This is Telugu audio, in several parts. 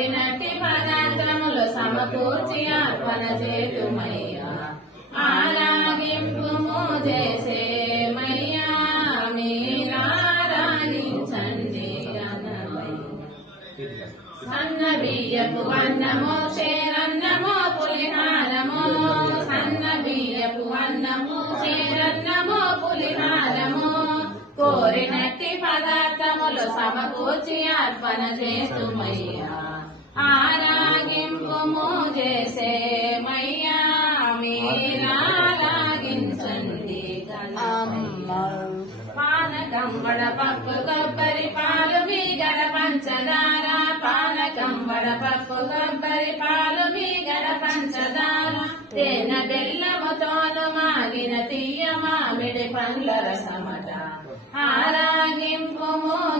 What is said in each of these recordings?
కోరినట్టి పదార్థములు సమకూర్చి అర్పణ చేతుమయ్యా ఆరాగింపు చేసేమయ్యా మీరారాగించండి సన్న బియ్యపు అన్నము క్షీరన్నము పులిహారము సన్న బియ్యపు అన్నము క్షీరన్నము పులిహారము కోరినట్టి పదార్థములు సమకూర్చి అర్పణ చేస్తుమయ్యా ఆరాగింపు చేసేమయ్యా మీరారాగించండి పానకం వడపప్పు కొబ్బరి పాలు మీగడ పంచదార పానకం వడపప్పు కొబ్బరి పాలు మీగడ పంచదార తేనె బెల్లముతోను మాగిన తీయ మామిడి పండ్ల రసమట ఆరాగింపు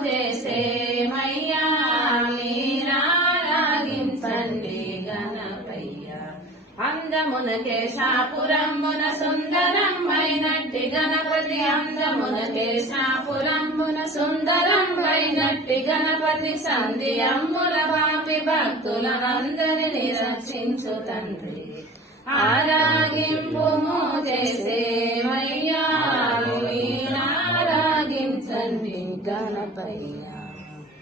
చేసేమయ్యా మీరారాగించండి గణపయ్య అందమున కేశాపురమ్మున సుందరమైనట్టి గణపతి అందమున కేశాపురమ్మున సుందరమైనట్టి గణపతి సంధి అమ్ముల పాపి భక్తులందరినీ రక్షించు తండ్రి ఆరాగింపు చేసేమయ్యా మీరారాగించండి గణపయ్య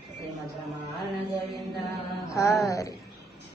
శ్రీమద్రమణ గోవింద హరి